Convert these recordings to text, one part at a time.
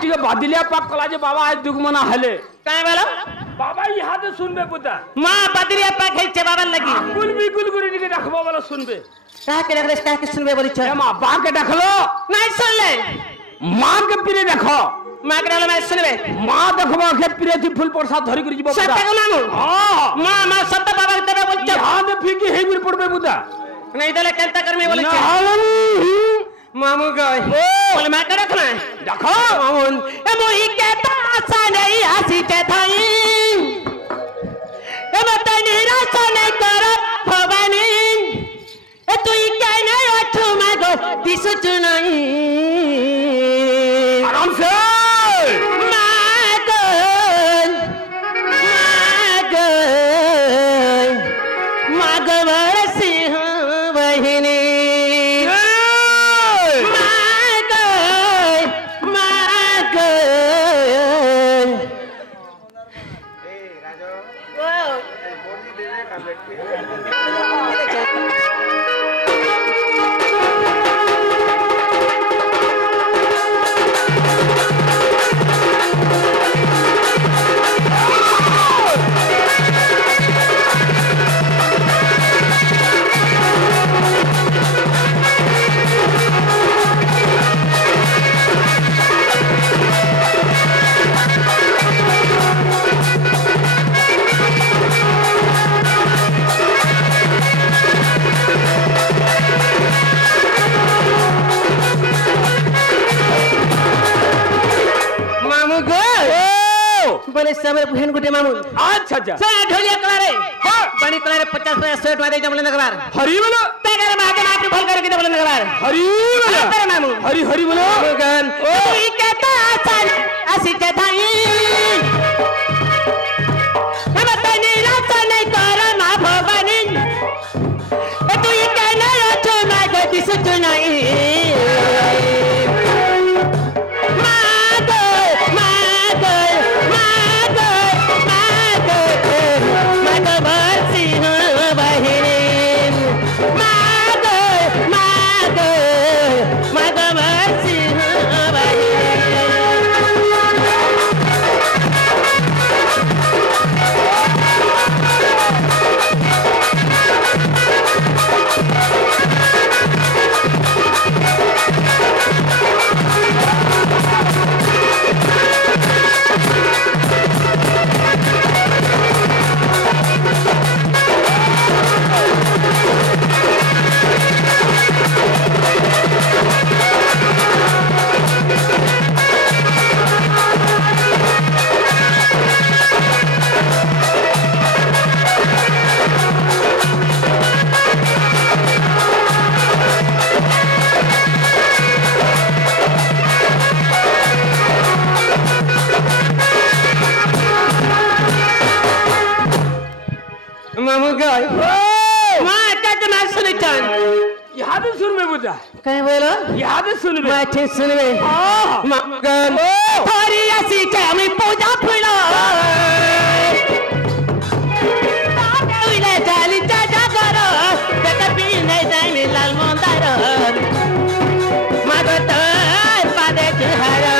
टिके बादिलिया पाक कला जे बाबा आज दुगमना हले काय बोलो बाबा यहाँ तो सुनबे बुदा मां बादिलिया पाक खेलचे बाबा लगी कुल भी कुल गुरी के रखबा वाला सुनबे का के रखले का के सुनबे बोली छ मां बा के देखलो नहीं सुन ले मां के पीरे देखो मां के मैं सुनबे मां देखबा के पीरे थी फूल प्रसाद धरी करी जीबो सत्य को मामू हां मां सत्य बाबा के तरह बोल छ यहाँ तो फीकी हे गिर पड़बे बुदा नहीं दले केलता कर में बोली छ मामू गए बोले मैं के रखना देखो मामू ए मोही के तासा नहीं हसी के थाई ए बतानी रासा नहीं कर भवानी ए तू ही क्या नहीं अठू मैं गो दिस चुनाई आराम से बोले समय बहन गुटे मामू अच्छा अच्छा से ढोलिया कलारे हां बनी कलारे 50 पैसा सेट मारे जमले नगरार हरी बोलो तेरे मागे ना भूल करके जमले नगरार हरी बोलो तेरे मामू हरी हरी बोलो गन तू ही कहता चल ऐसी के थाई हम तनी रात नहीं कर ना भवानी तू ही कहना रचो मैं गति सुच नहीं मामू गए मां कत मैं सुन चान यहाँ तो सुन में बुदा कहे बोलो यहाँ तो सुन में मैं ठीक सुन में मगन थोड़ी ऐसी चामी पूजा फुला ताले जाली जा करो तक भी नहीं जाए लाल मंदार मगन पादे हरा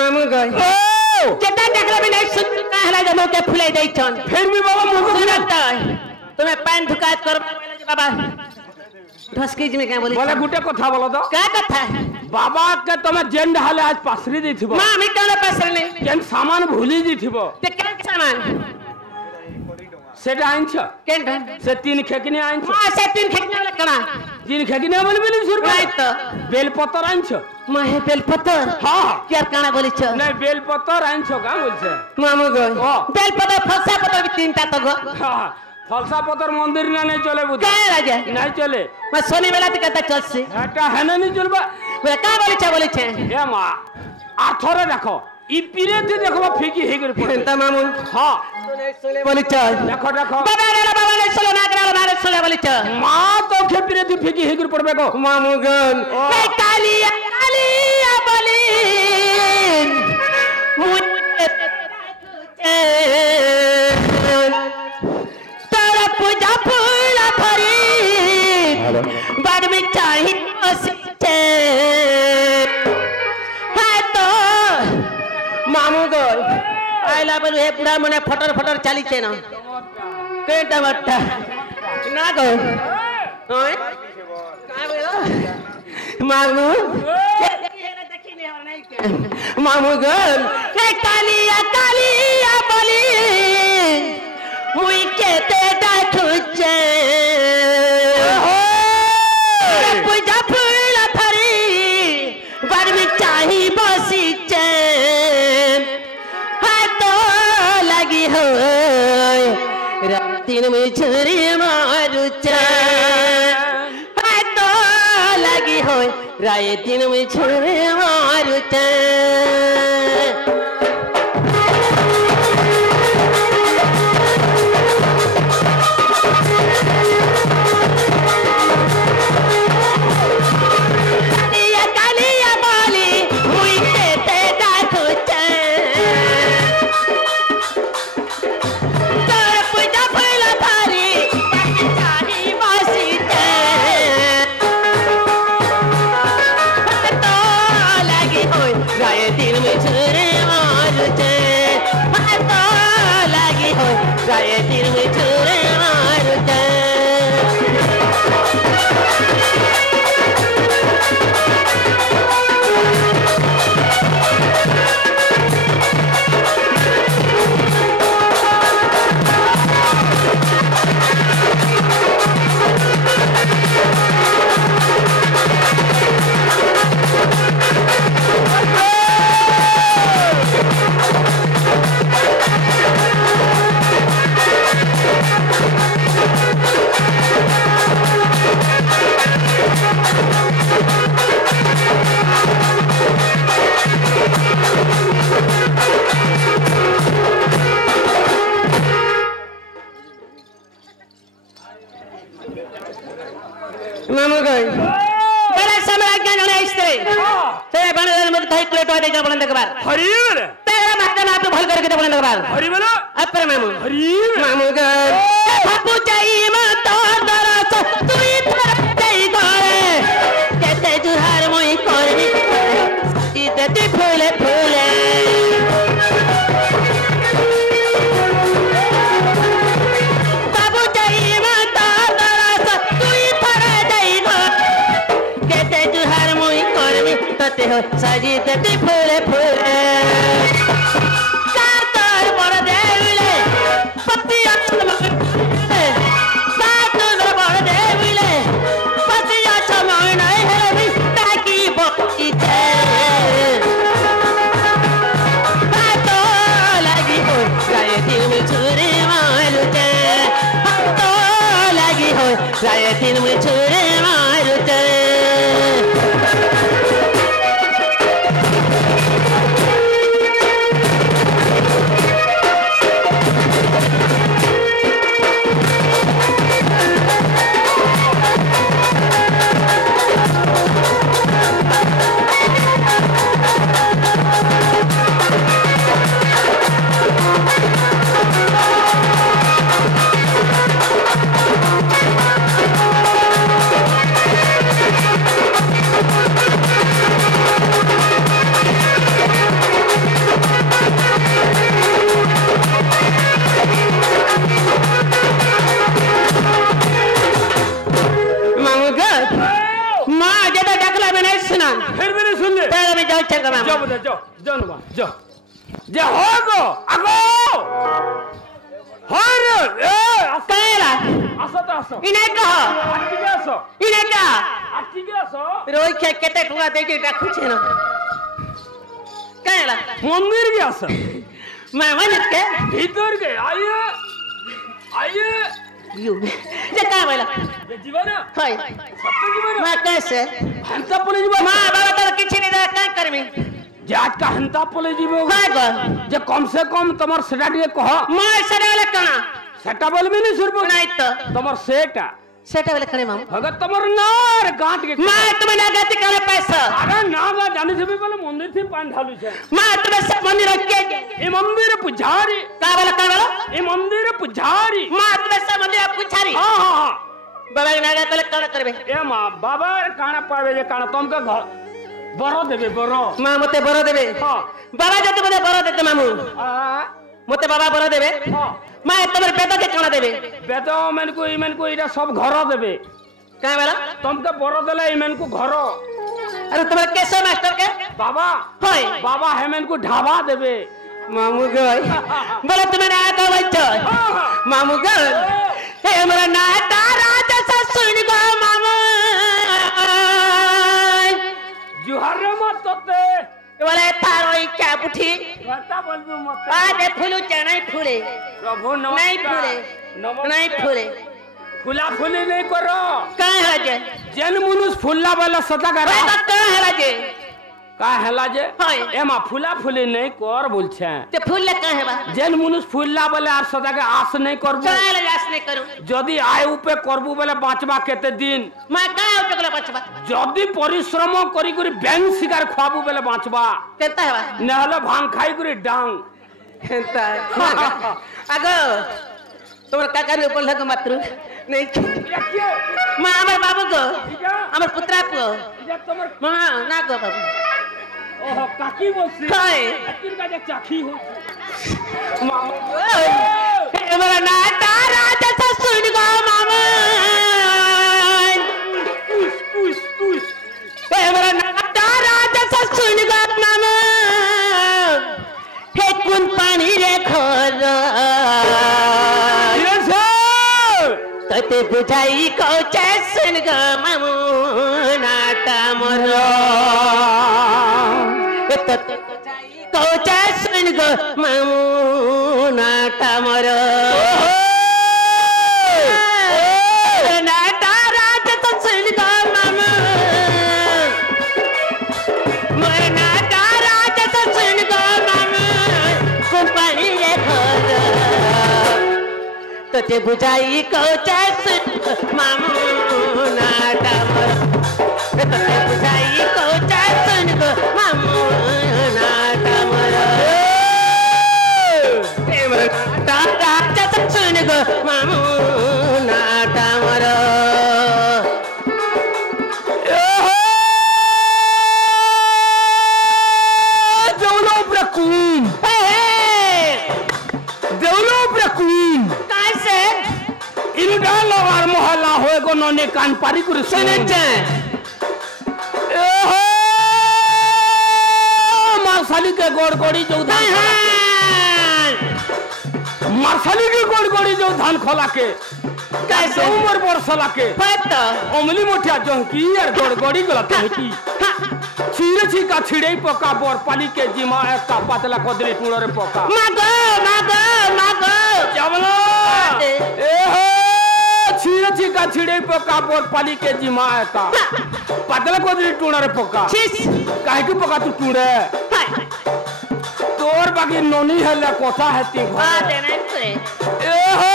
मामू गई ओ केता देखले भी नहीं सुन का हला जनो के फुलाई दई छन फिर भी बाबा मुंह को सुनता तुम्हें पान धुकात कर बाबा ढसकीज में क्या बोली बोले गुटे कथा बोलो तो का कथा बाबा के तमे जेन हाले आज पासरी देथिबो मां मी तोले पासरी नहीं जेन सामान भूली दिथिबो ते के सामान सेटा आइछ केन से तीन खेकने आइछ मां से तीन खेकने वाला कणा तीन खेकने बोली बिली सुर नहीं तो बेल पत्तर आइछ मां हे बेल पत्तर हां क्या काना बोली छ नहीं बेल पत्तर आइछ का बोलछे मामू गई ओ बेल पत्तर फसा पत्तर भी तीनटा तो गो हां फलसा पत्तर मंदिर ना नहीं चले बुझ काय राजा नहीं चले मैं सोनी वाला ते कहता चल से हटा है ना नहीं चलबा बोले का बोली छे ए मां आथरे देखो ई पीरे दे देखो फेकी हे कर पड़े ता मामू हां सोले बोली चल देखो देखो बाबा ने सोले ना करा मारे सोले बोली चल मां तो खे पीरे दे फेकी हे कर पड़बे को मामू गन ओ। ए कालिया बोली मुझे तारा पूजा फूल भरी बड़ में चाही ओसिते है तो मामू गन आइला बोलू हे पूरा मने फटर फटर चाली छे ना केटा बट्टा ना गो ओए का बोलो मामू मामू गन हे कालिया बोली मुई के ते डाकुचे पूजा फूल भरी बड़ में चाही बसीचे तो लगी हो रातिन में छुरी मारू तो लगी हो राय दिन में छुरी मारू कालिया बोली मुई के ते डाकुचे राय दिन में छुरे मारते मामू गई बड़ा सम्राज्ञ जने स्त्री तेरे बने मत कहीं प्लेट वाले का बनने के बाद हरी बोले तेरा माता ना तो भल करके बनने के बाद हरी बोलो अपर मामू हरी मामू गई बापू चाहिए मत दरस तू ही फरते करे कहते जुहार मोई करे इते फूले फूले हो साजी ते फूले फूले कातर बड़ देविले पति अछम कातर बड़ देविले पति अछम नहीं है भी ताकि बची छे तो लगी हो राय दिन में छुरी मारू छे तो लगी हो राय दिन में छुरी मारू छे जो जे होगो आगो हर ए कायला आसो तो आसो इने कह आटिके आसो इने का आटिके आसो रोई के केते टुका दे के डाकू छे ना कायला मंदिर के आसो मैं मन के भीतर के आइए आइए यू जे का बोला ये जीवन हाय सत्य जीवन मैं कैसे हंता पुलिस जीवन मां बाबा तो किछि नहीं दे का करमी जे आज का हंता पुलिस जीवन काय कर जे कम से कम तमर सेटा दिए कह मैं सडा वाला कणा सेटा बोल में नहीं सुरबो नहीं तो तमर सेटा सेटा वाला कणे मामू भगत तमर नार गांठ के मैं तुम्हें ना गति करे पैसा अरे ना गा जाने से भी पहले मंदिर थी पान ढालू छे मैं तुम्हें सब मंदिर रख के ए मंदिर पुजारी का वाला ए मंदिर पुजारी मैं तुम्हें सब मंदिर पुछारी हां हां हां बाबा ना गति ले कण करबे ए मां बाबा काना पावे जे काना तुमके घर बरो देबे बरो मां मते बरो देबे हां बाबा जते मते बरो देते मामू आ मते बाबा बरो देबे हां मैं तमर बेटा के कण देबे बेतो मन को इरा सब घर देबे का वाला तुमके बरो देले इमन को घर अरे तुम्हारे कैसे मास्टर के बाबा होय बाबा हेमन को ढाबा देबे मामू गई बोले तुम्हें ना का बैठो मामू गई हे हमरा ना तारा जैसा सुन गो मामू जुहर मत तोते बोले थारोई क्या बुठी घरता बोलबो मत आ दे फूलू नहीं फूले प्रभु नहीं फूले नहीं फूले फुला फुली नहीं करो का है जे जेन मुनुस फुल्ला वाला सता कर का है जे का हैला जे हाय एमा फुला फुली नहीं कर बोल छे ते फूल का है बा जेन मुनुस फुल्ला वाला आर सता के आस नहीं करबो का ले आस नहीं करू जदी आय ऊपर करबो वाला बाँचबा केते दिन मैं का उठकला बचबा जदी परिश्रम करी करी बैंक शिकार खाबू वाला बाँचबा केता है बा नहले भांग खाई करी डांग केता आगो तोर काका रे ऊपर लग मात्र नहीं मां हमर बाबू को हमर पुत्रा को मां ना को बाबू ओहो काकी बोलसी हाय काकी का जे चाखी हो हमरा ना तारा जैसा सुन गो मामा पुस हमरा ना तारा जैसा सुन गो मामा हे कुन पानी रे खोर तते बुझाई को चैसन गो मामू नाटा मोरो तते बुझाई को चैसन गो मामू नाटा मोरो नाटा राज तो सुन गो मामू मोर नाटा राज तो सुन गो मामू कुंपानी रे खोर तते बुझाई को चैसन मामू नाटा मोरो तते बुझाई को चैसन गो मामू नाटा मोरो नाटा चैसन गो मामू नाटा मोरो देवलो प्रकुम देवलो प्रकुम कैसे इनका लवार मोहल्ला होए को नोने कान पारी कुर सुने चे ओहो मारसाली के गोड़गोड़ी जो धान मारसाली के गोड़गोड़ी जो धान खोला के कैसे उमर बरसला के पता अमली मोठिया जंकी यार गोड़गोड़ी गलत है की छिरे छिका छिड़े पका बोर पाली के जिमा एक का पतला कोदरी टूड़रे पका मागो चावला ए हो छिरे छिका छिड़े पका बोर पाली के जिमा एक का पतला कोदरी टूड़रे पका काहे के पका तू टूड़े तोर बाकी नोनी है ले कोथा है ती ए हो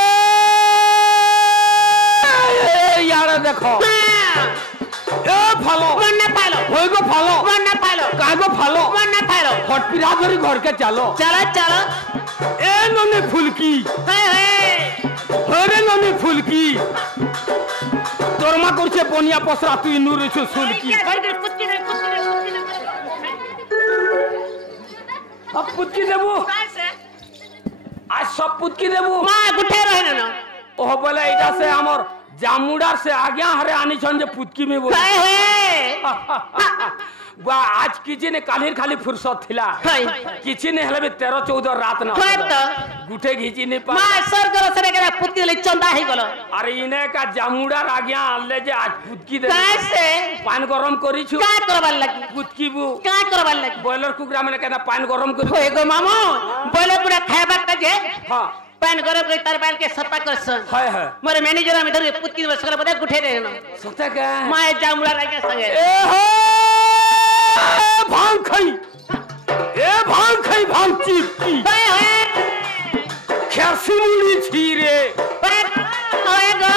यार देखो ए फालो होई गो फालो काहे गो फालो हट पिरा धरी घर के चलो ए नोनी फुलकी अरे नोनी फुलकी तोर मा करछे बनिया पसरा तू नूर छु फुलकी अब पुतकी देबो आज सब पुतकी देबो ओह बोले इटा से हमर जामुडार से आज्ञा हरे आनी छन जे पुतकी में बोले बा आज किछि ने कालीर खाली फुर्सत थिला हाय किछि ने हले 13 14 रात ना हाय तो गुठे घिची ने पा मां सरगर सरे के पुती ले चंदा ही गलो अरे इने का जामुड़ा रागिया आले जे आज पुतकी दे कैसे पान गरम करी छु का करबाल लगी पुतकी बु का करबाल लगी बॉयलर कुकरा में कहना पान गरम करी होए गो मामू बोले पूरा खायबा का जे हां पान गरम के तार बाल के सत्ता करसन हाय हाय मोरे मैनेजर में धर पुतकी बस कर बता गुठे रे ना सत्ता का मां जामुड़ा रागे संगे ए हो भांग खई ए भांग खई भांग चिपकी हाय हाय खेसी मुड़ी छीरे होए गो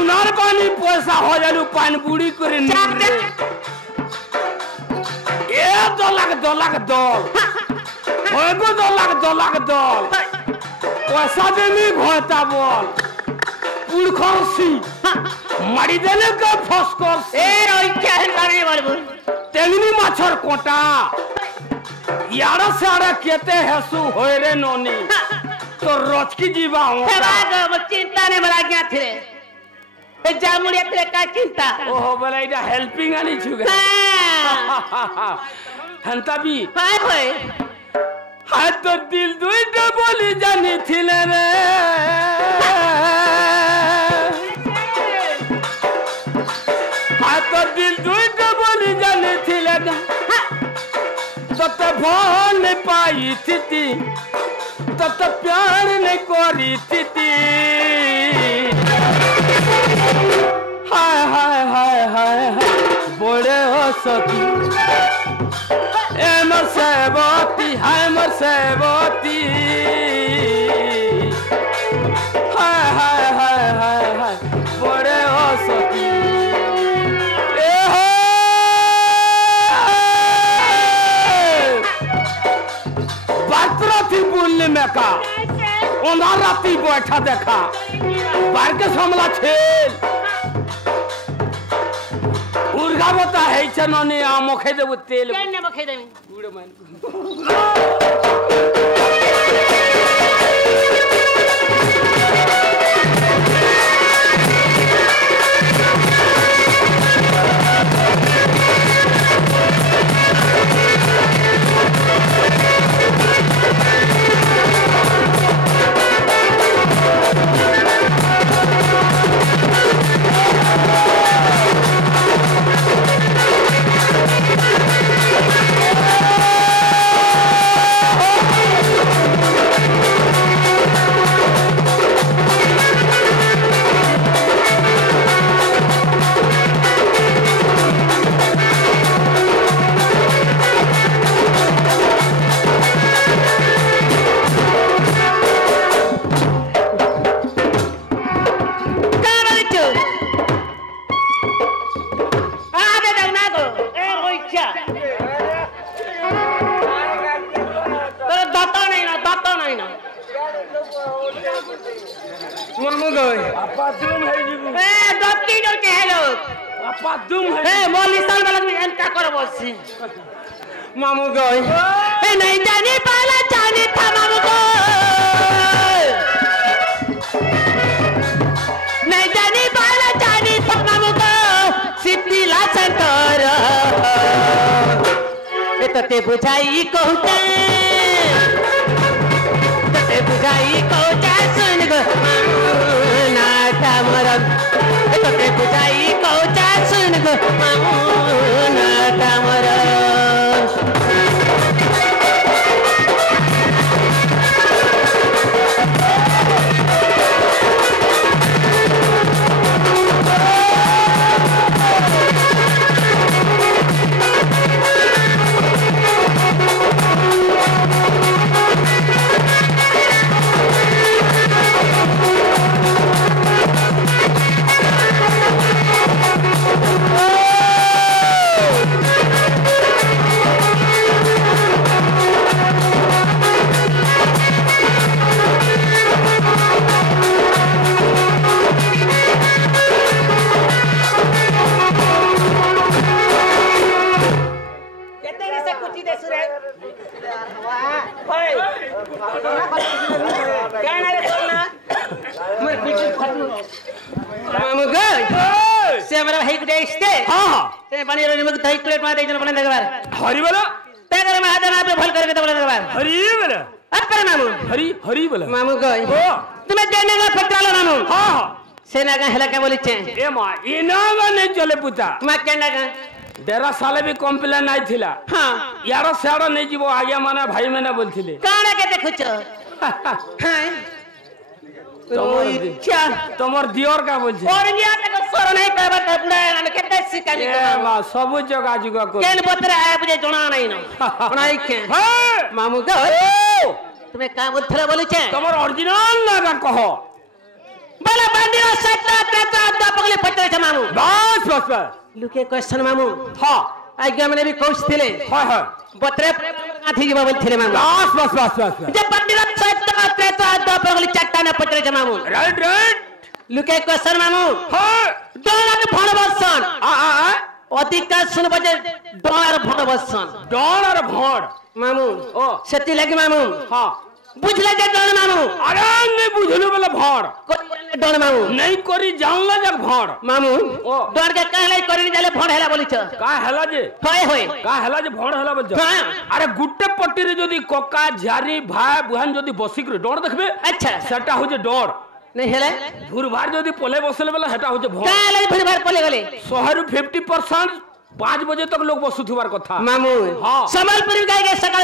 उनार पानी पैसा हो जालू पान बुड़ी करे नीरे ए 2 लाख दल होए गो 2 लाख दल पैसा देनी घोटा बोल पुरखरसी मारी देले का फसकर ए रोई क्या करे बोलबू तेंगनी माछर कोटा यारा सारा केते हेसु होय रे नोनी तो रोज की जीवा हो बाग चिंता ने बड़ा गया थे ए जामुड़िया तेरे का चिंता ओहो बोला इटा हेल्पिंग आनी छुगा हंता भी हाय होय हाय तो दिल दुइटा बोली जानी थिले रे हाय तो दिल दुइटा बोली जानी थिले तो भोल पाई थी तो प्यार ने कोरी थी हाय हाय हाय हाय बड़े हो सकी ए मरसेबती हाय मरसेबती हाय हाय हाय हाय हाय बड़े हो सकी ए हो बातराती बोलने में का ओंधा राती बैठा देखा बार के समला छेल उर्गा बता है चनने आ मखे देबो तेल केने मखे देबी गुड़ मान मामू गई अपा तुम है जीबू ए दत्ती जो के हेलो अपा तुम है ए मोली साल वाला में एंटा कर बसी मामू गई ए नहीं जाने पाला जाने था मामू को नहीं जाने पाला जाने था मामू को सिद्धि लासन कर ए तो ते बुझाई कहते ते बुझाई कहते सुन गो नाटा मरन ए तो ते बुझाई कहते सुन गो नाटा मरन ते पानी रे निमक दही प्लेट में दे जन बोले देखबार हरी बोला ते करे में आदर आप भल करके बोले देखबार हरी बोला अपर मामू हरी हरी बोला मामू गई ओ तुम्हें देने का फटरालो मामू हां हां सेना का हला का बोली छे ए मां इनागा नहीं चले पुता मा केंडा का डेरा साले भी कंप्लेन आई थिला हां यार सेड़ा नहीं जीवो आगे माने भाई मैंने बोलथिले काना के देखुछ हां क्या तमर दियोर का बोल छे और गया के सर नहीं कहबा त बुढ़ा हम केते सिकानी ए मां सब जगह जुगा को केन बतरा है मुझे जोना नहीं न बनाई के हे मामू का तुम्हें का बुथरा बोली छे तमर ओरिजिनल लगा कहो बोला बंदिरा सत्ता तेता द पगले पत्रे छ मामू बस बस बस लुके क्वेश्चन मामू हां आज्ञा मैंने भी कोच थिले हां हां बतरे आथी जीवा बोल थिले मामू बस बस बस बस जब बंदिरा सत्ता तेता द पगले चट्टा न पत्रे छ मामू राइट राइट लुके क्वेश्चन मामू हां डोला के भण बसन आ अधिकार सुन बजे डोलार भण बसन डॉन और भोड़ मामू ओ सेती लगी मामू हां बुझले जे डोन मामू अरे नहीं बुझलु बोले भोड़ कोई डोन मामू नहीं करी जानला जग भोड़ मामू ओ डोन के कहले करी जाले भण हेला बोली छ का हला जे होय होय का हला जे भोड़ हला बोल हां अरे गुट्टे पट्टी रे जदी कोका झारी भाई बुहान जदी बसिक रे डोर देखबे अच्छा सेटा हो जे डोर नहीं हेले भुरभार जदी पोले बसले वाला हेटा हो जे भोड़ कहले फिर बार पले गले 100 50% 5 बजे तक लोग बसुथुबार कथा मामू हां संबलपुर गए सकाळ